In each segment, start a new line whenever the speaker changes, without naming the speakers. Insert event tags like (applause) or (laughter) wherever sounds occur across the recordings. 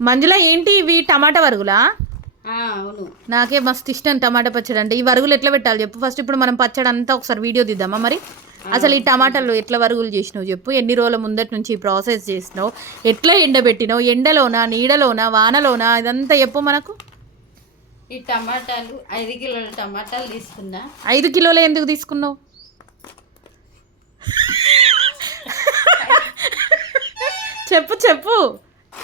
మంజుల ఏంటి ఇవి టమాటా వరుగులా?
అవును.
నాకే మస్తు ఇష్టం టమాటా పచ్చడి అంటే. ఈ వరుగులు ఎట్లా పెట్టాలి చెప్పు? ఫస్ట్ ఇప్పుడు మనం పచ్చడి అంతా ఒకసారి వీడియో తీద్దామా మరి? అసలు ఈ టమాటాలు ఎట్లా వరుగులు చేసినావు చెప్పు? ఎన్ని రోజుల ముందటి నుంచి ప్రాసెస్ చేసినావు? ఎట్లా ఎండబెట్టినావు? ఎండలోనా నీడలోనా వానలోనా? ఇదంతా చెప్పు మనకు.
ఈ టమాటాలు ఐదు కిలోల టమాటాలు తీసుకున్నా.
ఐదు కిలోలు ఎందుకు తీసుకున్నావు? చెప్పు చెప్పు.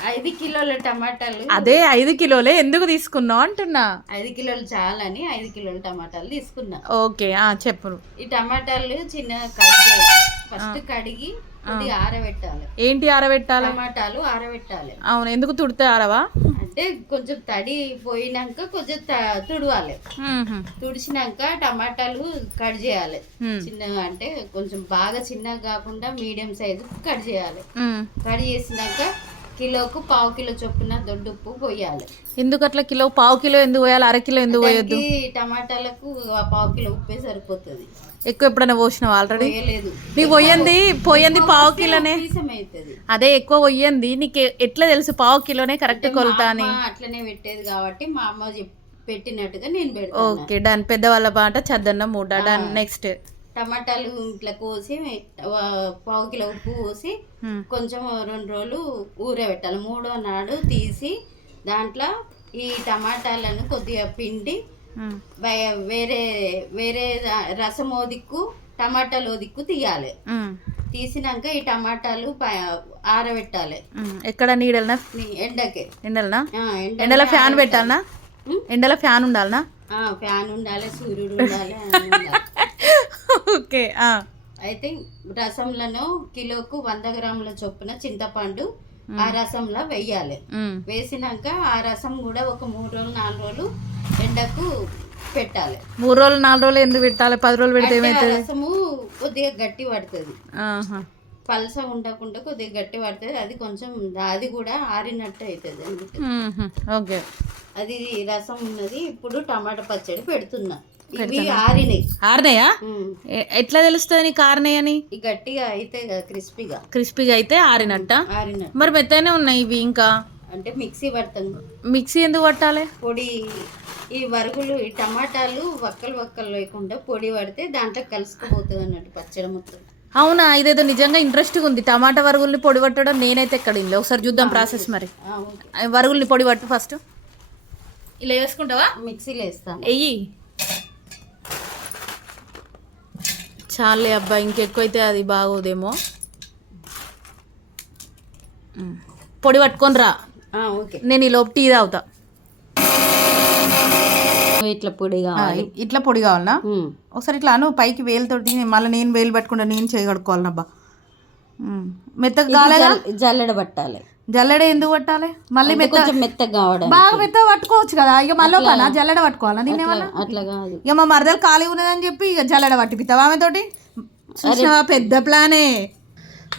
ఐదు కిలోల టమాటాలు.
అదే ఐదు కిలోలే ఎందుకు తీసుకున్నావు అంటున్నా.
ఐదు కిలోలు చాలని ఐదు కిలోల టమాటాలు తీసుకున్నా.
ఓకే ఆ, చెప్పు.
ఈ టమాటాలు చిన్న ఫస్ట్ కడిగి ఆరబెట్టాలి.
ఏంటి ఆరబెట్టాలి?
టమాటాలు ఆరబెట్టాలి.
అవును ఎందుకు తుడితే ఆరవా?
అంటే కొంచెం తడి పోయినాక కొంచెం తుడవాలి. తుడిచినాక టమాటాలు కట్ చేయాలి.
మ్మ్.
చిన్నగా అంటే కొంచెం బాగా చిన్నగా కాకుండా మీడియం సైజు కట్ చేయాలి. కట్ చేసినాక కిలోకు పావు కిలో చొప్పున దొడ్డుప్పు పోయాలి.
ఎందుకు అట్లా కిలో? పావు కిలో ఎందుకు పోయాలి? అర కిలో ఎందుకు పోయొద్దు?
టమాటాలకు ఆ పావు కిలో ఉప్పే సరిపోతుంది.
ఎక్కువ ఎప్పుడైనా పోసినావు ఆల్రెడీ? నీకు పోయింది? పోయింది పావు కిలోనే? అదే ఎక్కువ పోయింది. నీకు ఎట్లా తెలుసు పావు కిలోనే కరెక్ట్ కొలత అని?
అట్లనే పెట్టేది కాబట్టి మా అమ్మ పెట్టినట్టుగా నేను
ఓకే డన్. పెద్దవాళ్ళ పాట చద్దన్న మూట. డన్. నెక్స్ట్.
టమాటాలు ఇట్లా కోసి పావు కిలో ఉప్పు పోసి కొంచెం రెండు రోజులు ఊరబెట్టాలి. మూడో నాడు తీసి దాంట్లో ఈ టమాటాలను కొద్దిగా పిండి వేరే వేరే రసం ఓ దిక్కు టమాటాలు ఓ దిక్కు తీయాలి తీసినాక ఈ టమాటాలు ఆరబెట్టాలి.
ఎక్కడ? నీడలనా?
ఎండకి.
ఎండలనా? ఎండలో ఫ్యాన్ పెట్టాలనా. ఎండలో ఫ్యాన్ ఉండాలనా?
ఫ్యాన్ ఉండాలి సూర్యుడు ఉండాలి.
ఓకే
అయితే రసంలను కిలోకు వంద గ్రాముల చొప్పున చింతపండు ఆ రసంలో వెయ్యాలి వేసినాక ఆ రసం కూడా ఒక మూడు రోజులు నాలుగు రోజులు ఎండకు పెట్టాలి.
మూడు రోజులు నాలుగు రోజులు ఎందుకు పెట్టాలి? పది రోజులు పెడితే ఏమవుతుంది
రసము కొద్దిగా గట్టి పడుతుంది. పలస ఉండకుండా కొద్దిగా గట్టి పడుతుంది. అది కొంచెం అది కూడా ఆరినట్టు అవుతుంది.
ఓకే.
అది రసం ఉన్నది. ఇప్పుడు టమాటా పచ్చడి పెడుతున్నా. ఆరినాయి?
ఎట్లా తెలుస్తుంది నీకు ఆరినాయని?
గట్టిగా అయితే క్రిస్పీగా.
క్రిస్పీగా అయితే ఆరినట్ట. మరి మెత్తనే ఉన్నాయి ఇవి ఇంకా?
అంటే మిక్సీ పడతాం.
మిక్సీ ఎందుకు పట్టాలి?
పొడి ఈ వరుగులు ఈ టమాటాలు వక్కలు వక్కలు లేకుండా పొడి పడితే దాంట్లో కలుసుకుపోతుంది అన్నట్టు పచ్చడి మొత్తం.
అవునా? ఇదేదో నిజంగా ఇంట్రెస్ట్గా ఉంది. టమాటా వరుగుల్ని పొడి పట్టడం నేనైతే ఎక్కడ ఇల్లు ఒకసారి చూద్దాం ప్రాసెస్ మరి. వరుగుల్ని పొడి పట్టు ఫస్ట్ ఇలా వేసుకుంటావా?
మిక్సీలో వేస్తాను.
ఎయ్యి చాలే అబ్బా ఇంకెక్కువైతే అది బాగోదేమో. పొడి పట్టుకొని రా.
ఓకే.
నేను ఈ లోపు టీ తాగుతా.
ఇట్లా పొడి కావాలి.
ఇట్లా పొడి కావాలనా. ఒకసారి ఇట్లా అను పైకి వేలుతోటి మళ్ళీ నేను వేలు పట్టుకుంటా నేను చేయగడుకోవాలనబ్బా. మెత్తగా కాలేదా?
జల్లెడ పట్టాలి.
జల్లెడ ఎందుకు పట్టాలి? మళ్ళీ మెత్త
కొంచెం మెత్తగా కావడం
బాగా మెత్తగా పట్టుకోవచ్చు కదా. ఇక మళ్ళీ పనా జల్లెడ పట్టుకోవాలా దీన్ని ఏమన్నా?
అట్లా కాదు.
ఇక మా మరదలు ఖాళీ ఉన్నదని చెప్పి ఇక జల్లెడ పట్టిపిస్తావా ఆమెతోటి చూసినావా? పెద్ద ప్లానే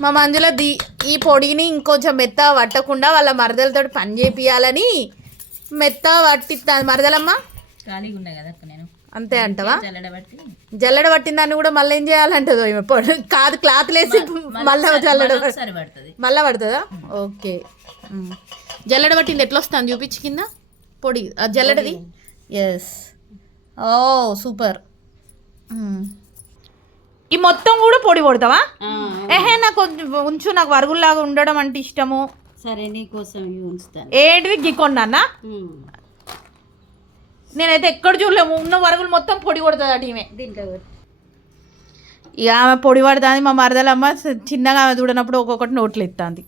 మా మంజుల దీ ఈ పొడిని ఇంకొంచెం మెత్త పట్టకుండా వాళ్ళ మరదలతో పని చేపియాలని మెత్త పట్టిస్తా మరదలమ్మ?
ఖాళీగా ఉన్నాయి కదా నేను.
అంతే అంటవా?
జల్లెడ పట్టి.
జల్లెడ పట్టిన దాన్ని కూడా మళ్ళీ ఏం చేయాలంటదో కాదు క్లాత్ లేసి మళ్ళీ జల్లెడ మళ్ళా పడుతుందా. ఓకే. జల్లెడ పట్టింది ఎట్లా వస్తుంది చూపించి కింద? పొడి. జల్లెడది? Yes oh super. ఈ మొత్తం కూడా పొడి కొడతావా? ఏహే నాకు కొంచెం ఉంచు నాకు వరుగుల్లాగా ఉండడం అంటే ఇష్టము.
సరే నీకోసం
గిక్కొండన్నా
ఉమ్.
నేనైతే ఎక్కడ చూడలేము. ఉన్న వరుగులు మొత్తం పొడి కొడుతుంది అటు ఈమె
దీంట్లో.
ఇక ఆమె పొడి పడుతుంది మా మరదలమ్మ చిన్నగా ఆమె చూడనప్పుడు ఒక్కొక్కటి నోట్లు ఎత్తాంది.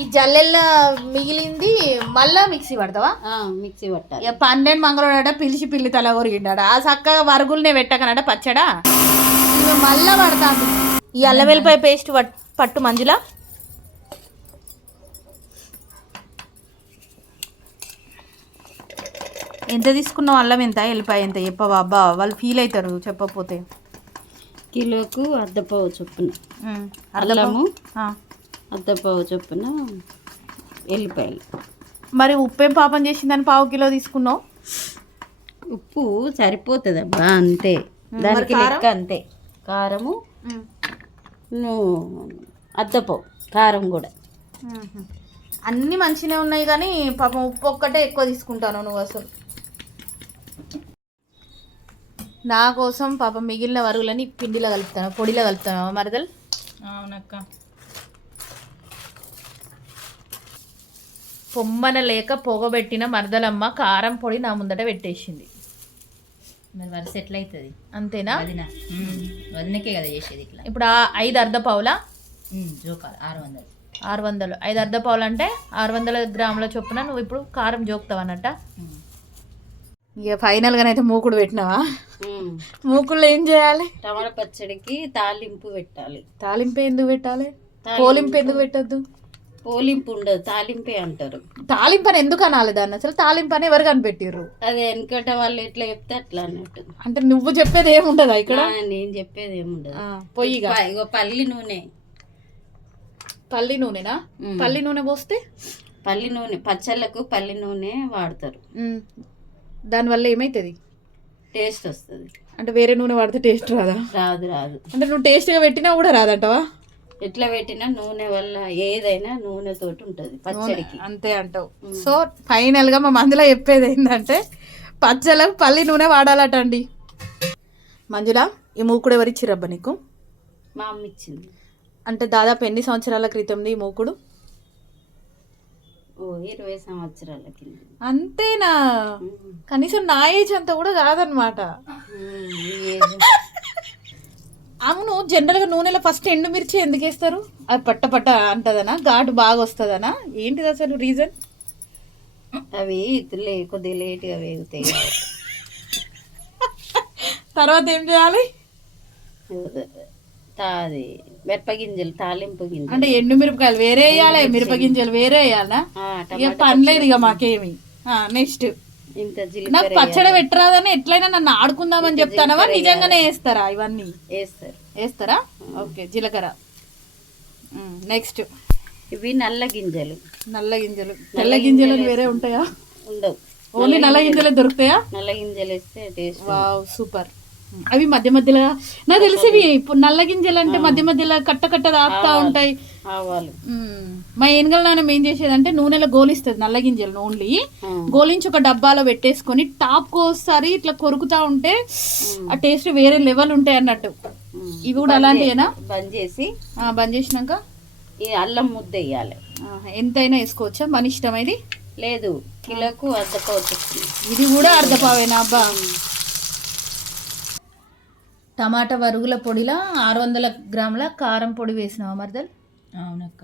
ఈ జల్లెల్ల మిగిలింది మళ్ళా మిక్సీ పడతావా?
ఆ, మిక్సీ పట్టాలి.
ఇక పన్నెండు మంగళవాడ పిలిచి పిల్లి తల కొరిగిండాడ ఆ చక్కగా వరుగులనే పెట్టకనట పచ్చడా? ఇవి మళ్ళా పడతాను ఈ అల్లం వెల్లిపాయ పేస్ట్ పట్- పట్టు మంజుల? ఎంత తీసుకున్నావు అల్లం ఎంత? వెల్లిపాయ ఎంత? చెప్పవా? అబ్బా వాళ్ళు ఫీల్ అవుతారు చెప్పకపోతే.
కిలోకు అర్ధపావు చొప్పున. అల్లము
ఆ.
అర్ధపావు చొప్పున ఎల్లిపాయలు
మరి ఉప్పేం పాపం చేసిందని పావు కిలో తీసుకున్నావు?
ఉప్పు సరిపోతుంది అబ్బా అంతే దానికి లెక్క అంతే. కారము అద్దపావు కారం కూడా.
అన్నీ మంచిగానే ఉన్నాయి కానీ పాపం ఉప్పు ఒక్కటే ఎక్కువ తీసుకుంటాను నువ్వు అసలు. నా కోసం పాపం మిగిలిన వరుగులని పిండిలో కలుపుతాను పొడిలో కలుపుతాను. మరదలు?
అవునక్క.
పొమ్మన లేక పొగబెట్టిన మరదలమ్మ కారం పొడి నా ముందట పెట్టేసింది.
మరి వరుస ఎట్లయితుంది
అంతేనా?
వదినకే కదా చేసేది ఇట్లా.
ఇప్పుడు ఐదు అర్ధ పావులా?
జోకార్ ఆరు వందలు.
ఆరు వందలు. ఐదు అర్ధ పావులు అంటే ఆరు వందల గ్రాముల చొప్పున నువ్వు ఇప్పుడు కారం జోకుతావు అన్నట్ట ఇక ఫైనల్గానైతే మూకుడు పెట్టినావా. మూకుడులో ఏం చేయాలి?
టమాటా పచ్చడికి తాలింపు పెట్టాలి.
తాలింపు ఎందుకు పెట్టాలి. పోలింపు ఎందుకు పెట్టద్దు?
పోలింపు ఉండదు తాలింపే అంటారు.
తాలింపు అని ఎందుకు అనాలి దాన్ని? అసలు తాలింపు అని ఎవరు కనిపెట్టిర్రు?
అదే వెనకట వాళ్ళు ఎట్లా చెప్తే అట్లా అన్నట్టు.
అంటే నువ్వు చెప్పేది ఏముండదా ఇక్కడ?
నేను చెప్పేది ఏముండదు.
ఆ, పొయ్యిగా
ప- ఇగో పల్లి నూనె.
పల్లి నూనెనా. పల్లి నూనె పోస్తే?
పల్లి నూనె పచ్చళ్ళకు పల్లి నూనె వాడతారు.
దానివల్ల ఏమవుతుంది
టేస్ట్ వస్తుంది.
అంటే వేరే నూనె వాడితే టేస్ట్ రాదా?
రాదు రాదు.
అంటే నువ్వు టేస్ట్గా పెట్టినా కూడా రాదంటవా?
ఎట్లా పెట్టినా నూనె వల్ల ఏదైనా నూనె తోటి ఉంటుంది పచ్చడికి.
అంతే అంటావు. సో ఫైనల్గా మా మందులో చెప్పేది ఏంటంటే పచ్చలకు పల్లి నూనె వాడాలట అండి మంజుల ఈ మూకుడు ఎవరు ఇచ్చిరబ్బా నీకు?
మా అమ్మ ఇచ్చింది.
అంటే దాదాపు ఎన్ని సంవత్సరాల క్రితంది ఈ మూకుడు?
ఓ ఇరవై సంవత్సరాల కింద.
అంతేనా. కనీసం నా ఏజ్ అంతా కూడా కాదనమాట అవును జనరల్గా నూనెలో ఫస్ట్ ఎండుమిర్చి ఎందుకు వేస్తారు? అది పట్ట పట్ట అంటదనా? ఘాటు బాగా వస్తుందనా? ఏంటిది అసలు రీజన్
అవి లే కొద్దిగా లేట్గా వేగుతాయి.
తర్వాత ఏం చేయాలి?
అది మిరపగింజలు తాలింపు గింజలు.
అంటే ఎండు మిరపకాయలు వేరే వేయాలి? మిరపగింజలు వేరే వేయాలా? ఇక పనిలేదు ఇక మాకేమి. నెక్స్ట్
ఇంత
నాకు పచ్చడి పెట్టరాదని ఎట్లయినా నన్ను ఆడుకుందామని చెప్తానవా? నిజంగానే వేస్తారా ఇవన్నీ?
వేస్తారు.
వేస్తారా? ఓకే జీలకర్ర. నెక్స్ట్
ఇవి నల్ల గింజలు.
నల్ల గింజలు. తెల్ల గింజలు వేరే ఉంటాయా?
ఉండవు.
ఓన్లీ నల్ల గింజలే. దొరుకుతాయా?
నల్ల గింజలు వేస్తే టేస్ట్
వావ్ సూపర్. అవి మధ్య మధ్యలో నాకు తెలిసి ఇవి ఇప్పుడు నల్ల గింజలు అంటే మధ్య మధ్యలో కట్ట కట్ట తాపుతా ఉంటాయి. మా ఏనుగల నాన్న ఏం చేసేదంటే నూనెలో గోలిస్తుంది నల్ల గింజలు ఓన్లీ. గోలించి ఒక డబ్బాలో పెట్టేసుకొని టాప్ కోసారి ఇట్లా కొరుకుతా ఉంటే ఆ టేస్ట్ వేరే లెవెల్ ఉంటాయి అన్నట్టు. ఇవి కూడా అలాంటివేనా?
బంద్ చేసి
ఆ, బంద్ చేసినాక
ఈ అల్లం ముద్ద వేయాలి.
ఎంతైనా వేసుకోవచ్చా? మన ఇష్టం ఇది?
లేదు. కిలోకు అర్ధపోవచ్చు
ఇది కూడా అర్ధపావేనా? అబ్బా. టమాటా వరుగుల పొడిలా ఆరు వందల గ్రాముల కారం పొడి వేసినావా మరదల్?
అవునక్క.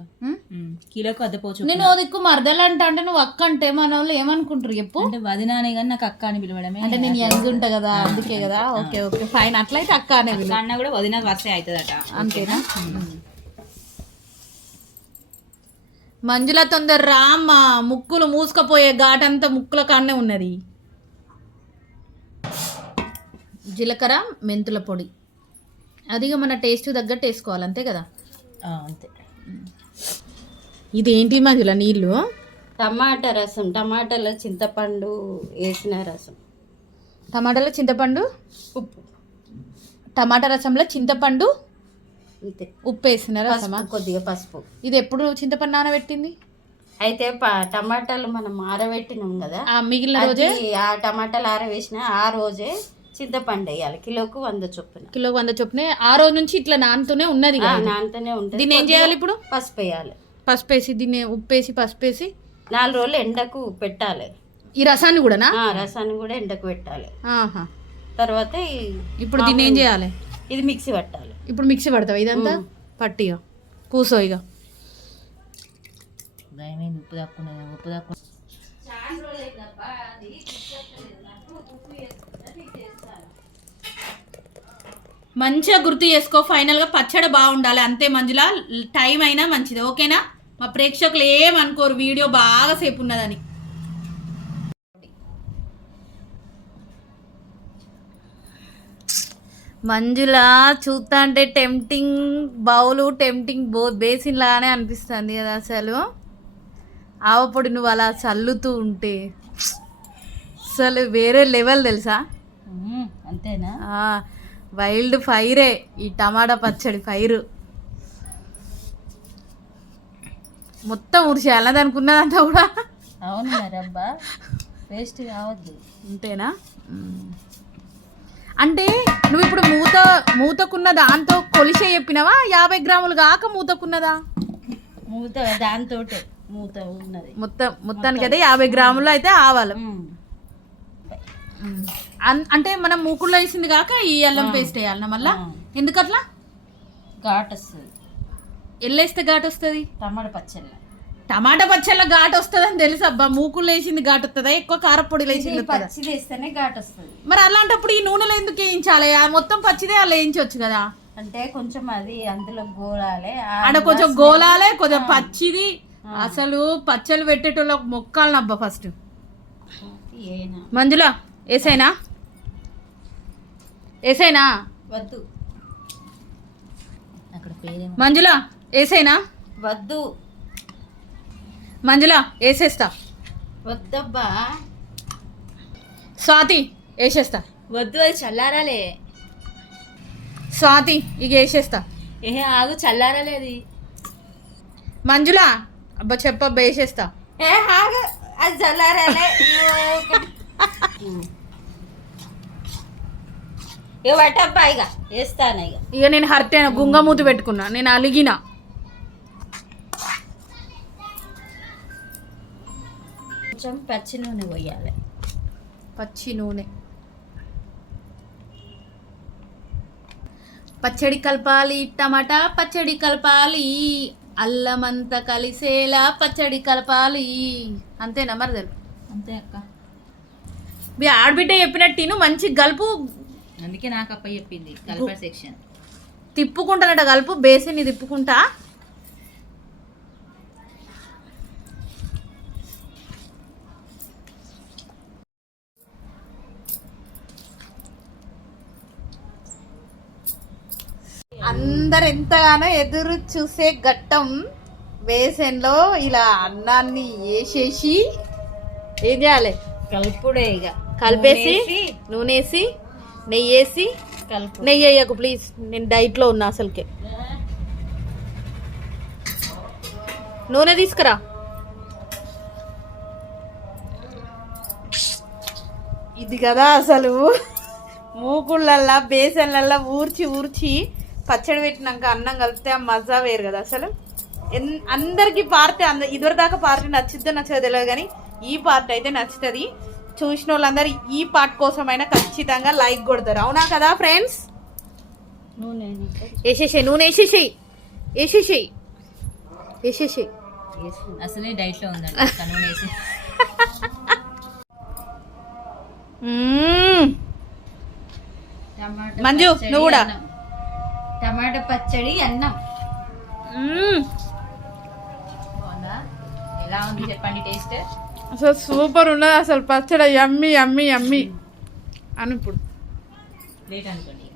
కిలోకు అద్దపోవచ్చు
నేను దిక్కు మరదలు అంట అంటే నువ్వు అక్క అంటే మన వాళ్ళు ఏమనుకుంటారు చెప్పు.
అంటే వదినానే కానీ నాకు అక్క అని పిలవడమే.
అంటే నేను యంగ్ ఉంటా కదా అందుకే కదా. Okay okay fine. అట్లయితే అక్క అనే
అన్న కూడా వదిన వరుసే అవుతుందట
అంతేనా? మంజుల తొందర రామ్మ. ముక్కులు మూసుకపోయే ఘాటంతా ముక్కుల కాడనే ఉన్నది. జీలకర్ర మెంతుల పొడి. అదిగా మన టేస్ట్ తగ్గట్టు వేసుకోవాలి అంతే కదా?
ఆ, అంతే.
ఇదేంటి మంజుల నీళ్ళు?
టమాటా రసం టమాటాలో చింతపండు వేసిన రసం.
టమాటాలో చింతపండు?
ఉప్పు.
టమాటా రసంలో చింతపండు?
అంతే.
ఉప్పు వేసిన రసమా?
పసుపు కొద్దిగా పసుపు.
ఇది ఎప్పుడు చింతపండు నానబెట్టింది?
అయితే ప- టమాటాలు మనం ఆరబెట్టినాం కదా?
ఆ మిగిలిన రోజే?
అది ఆ టమాటాలు ఆరవేసిన ఆ రోజే చింతపండు వేయాలి. కిలోకు వంద చొప్పున.
కిలో వంద చొప్పున ఆ రోజు నుంచి ఇట్లా నానుతూనే ఉన్నది కదా ఇది.
నానితోనే ఉంటుంది.
దీన్ని ఏం చేయాలి ఇప్పుడు?
పసుపు వేయాలి.
పసుపు వేసి దీన్ని ఉప్పు వేసి పసుపు వేసి
నాలుగు రోజులు ఎండకు పెట్టాలి.
ఈ రసాన్ని కూడానా?
ఆ రసాన్ని కూడా ఎండకు పెట్టాలి.
ఆహా.
తర్వాత ఈ
ఇప్పుడు దీన్ని ఏం చేయాలి?
ఇది మిక్సీ పట్టాలి.
ఇప్పుడు మిక్సీ పడతావు ఇదంతా? పట్టిగా కూసో ఇక
ఉప్పు
మంచిగా గుర్తు చేసుకో ఫైనల్గా పచ్చడి బాగుండాలి. అంతే మంజుల టైం అయినా మంచిది. ఓకేనా? మా ప్రేక్షకులు ఏమనుకోరు వీడియో బాగా సేపు ఉన్నదని. మంజుల చూస్తా అంటే టెంప్టింగ్ బౌలు టెంప్టింగ్ బో బేసిన్ లాగానే అనిపిస్తుంది కదా అసలు. ఆవపొడి నువ్వు అలా చల్లుతూ ఉంటే అసలు వేరే లెవెల్ తెలుసా?
అంతేనా?
వైల్డ్ ఫైరే ఈ టమాటా పచ్చడి ఫైరు. మొత్తం ఊరిసేయాలి అనుకున్నదంతా కూడా.
అవును మరి అబ్బా. వేస్ట్ కావద్దు.
అంతేనా? అంటే నువ్వు ఇప్పుడు మూత మూతకున్న దాంతో కొలిసే చెప్పినావా? యాభై గ్రాములు కాక మూతకున్నదా?
మూత దాంతో మూత ఉన్నది.
మొత్తం మొత్తానికి అయితే యాభై గ్రాములు అయితే ఆవాలు. అంటే మనం మూకుల్లో వేసింది కాక ఈ అల్లం పేస్ట్ వేయాలన్నా మళ్ళా. ఎందుకట్లా?
ఘాట్ వస్తుంది
ఎల్లేస్తే ఘాటు వస్తుంది
టమాటా పచ్చళ్ళ.
టమాటా పచ్చళ్ళ ఘాటు వస్తుంది అని తెలుసు అబ్బా. మూకుల్లో వేసింది ఘాటు వస్తుందా ఎక్కువ కారపొడి వేసింది
పచ్చిది వేస్తేనే ఘాట్ వస్తుంది
మరి అలాంటప్పుడు ఈ నూనెలో ఎందుకు వేయించాలి? మొత్తం పచ్చిదే అలా వేయించవచ్చు కదా?
అంటే కొంచెం అది అందులో గోలాలి
ఆడ కొంచెం గోలాలే కొంచెం పచ్చిది. అసలు పచ్చళ్ళు పెట్టేటోళ్ళకి అబ్బా ఫస్ట్. మంజుల ఏసైనా? ఏసైనా?
వద్దు. అక్కడ పేరేమో.
మంజుల ఏసైనా?
వద్దు.
మంజుల వేసేస్తా
వద్దబ్బా.
స్వాతి వేసేస్తా
వద్దు అది చల్లారాలే.
స్వాతి ఇక వేసేస్తా
ఏ ఆగు చల్లారలేదు
మంజుల అబ్బా చెప్పబ్బా వేసేస్తా
ఏ ఆగు అది చల్లారాలే. ఇక పట్టబ్బా ఇక వేస్తాను ఇక
ఇక నేను హర్ట్ అయినా గుంగమూతి పెట్టుకున్నా నేను అలిగిన.
కొంచెం పచ్చి నూనె పోయాలి.
పచ్చి నూనె. పచ్చడి కలపాలి టమాటా పచ్చడి కలపాలి అల్లమంతా కలిసేలా పచ్చడి కలపాలి. అంతేనా మరి
అంతే అక్క.
మీ ఆడబిడ్డ చెప్పినట్టు తిను మంచి గలుపు
అందుకే నాకు అప్ప చెప్పింది సెక్షన్
తిప్పుకుంటానట గలుపు బేసిన్ని తిప్పుకుంటా. అందరు ఎంతగానో ఎదురు చూసే ఘట్టం బేసన్లో ఇలా అన్నాన్ని వేసేసి ఏం చేయాలి?
కలుపుడే ఇక.
కలిపేసి
నూనె వేసి,
నెయ్యి వేసి
కలుపు.
నెయ్యి వేయకు ప్లీజ్ నేను డైట్లో ఉన్నా అసలుకే. నూనె తీసుకురా. ఇది కదా అసలు. మూకుళ్ళల్లా బేసన్లల్లా ఊర్చి ఊర్చి పచ్చడి పెట్టినాక అన్నం కలిపితే ఆ మజా వేరు కదా అసలు. ఎన్ అందరికీ పార్టీ అంద ఇదివరకు దాకా పార్టీ నచ్చిద్దో నచ్చదో తెలియదు కానీ ఈ పార్ట్ అయితే నచ్చుతుంది. చూసిన వాళ్ళందరూ ఈ పార్ట్ కోసమైనా ఖచ్చితంగా లైక్ కొడతారు. అవునా కదా ఫ్రెండ్స్? వేసేసేయి నూనె వేసేసేయి వేసేసేయి వేసేసేయి
వేసి- అసలే డైట్లో ఉందండి (laughs) నూనె వేసి.
మంజు, నువ్వు కూడా.
టమాటా పచ్చడి అన్నం. ఎలా ఉంది చెప్పండి టేస్ట్?
అసలు సూపర్ ఉన్నది అసలు పచ్చడి యమ్మి యమ్మి యమ్మి అని ఇప్పుడు
లేట్ అనుకోండి